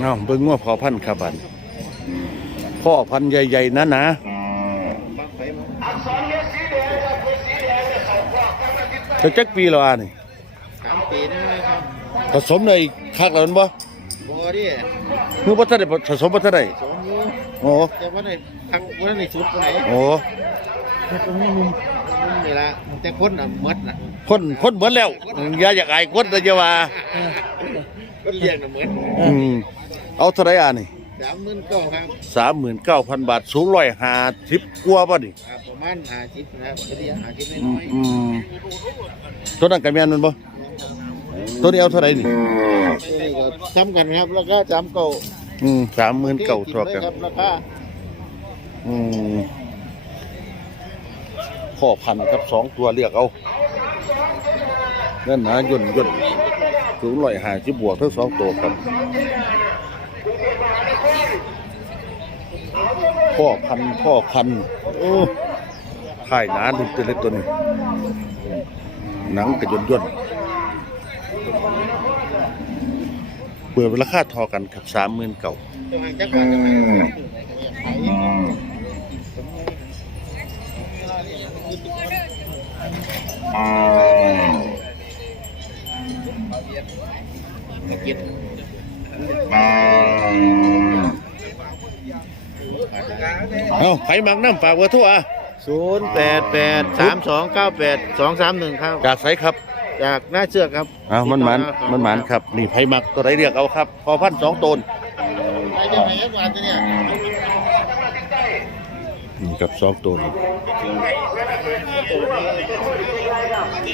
เนาะเบิ่งงัวพอพันธุ์ครับบัดพ่อพันธุ์ใหญ่ๆนะนะบางไฟมาจะจักปีแล้วอะนี่สามปีได้ไหมครับผสมในคักแล้วแมันบ่บัวดิคือบ่ทันได้ผสมบ่ทันได้สองอยู่โอ้แต่ว่าในทางว่าในสุดไหนโอ้ตรงนี้มุมมุมนี่ละแต่คนอะมดน่ะคนคนเหมือนแล้วอย่าอยากอายคนนะจะว่า ก็เลี้ยงน่ะเหมือนอืมเอาเท่าไหร่อะนี่สามหมื่นเก้าครับสามหมื่นเก้าพันบาทสูงร้อยห้าสิบกว่าป่ะนี่อ่าประมาณห้าสิบนะครับพอดีห้าสิบอืน้มอยอืมตัวนั้นกับแม่นมันบ่ตัวนี้เอาเท่าไหร่นี่ๆนี่ก็ซ้ำกันครับแล้วก็สามเก้าอืมสามหมื่นเก้าเท่ากัน ครับราคาอืมพ่อพันธุ์ครับสองตัวเรียกเอานั่นนะย่นย่น สูงร้อยห้าสิบบวกทั้งสองตัวครับพ่อพันพ่อพันโอ้ข่ายหนาดึงตัวเล็กตัวนี้หนังกระยนย่นเปิดราคาทอกันครับสามหมื่นเก่าตัวห่า จักรวาลกันไหมกินเอ้าไผมักน้ำฝากเบอร์โทรอะศูนย์แปดแปดสามสองเก้าแปดสองสามหนึ่งครับ จากไสครับจากหน้าเชือกครับอ้าวมันหมันมันหมันครับ นี่ไผมักตัวไหนเรียกเอาครับ พอพันสองตนใครจะไหนกว่าจะเนี่ยนี่กับสองตน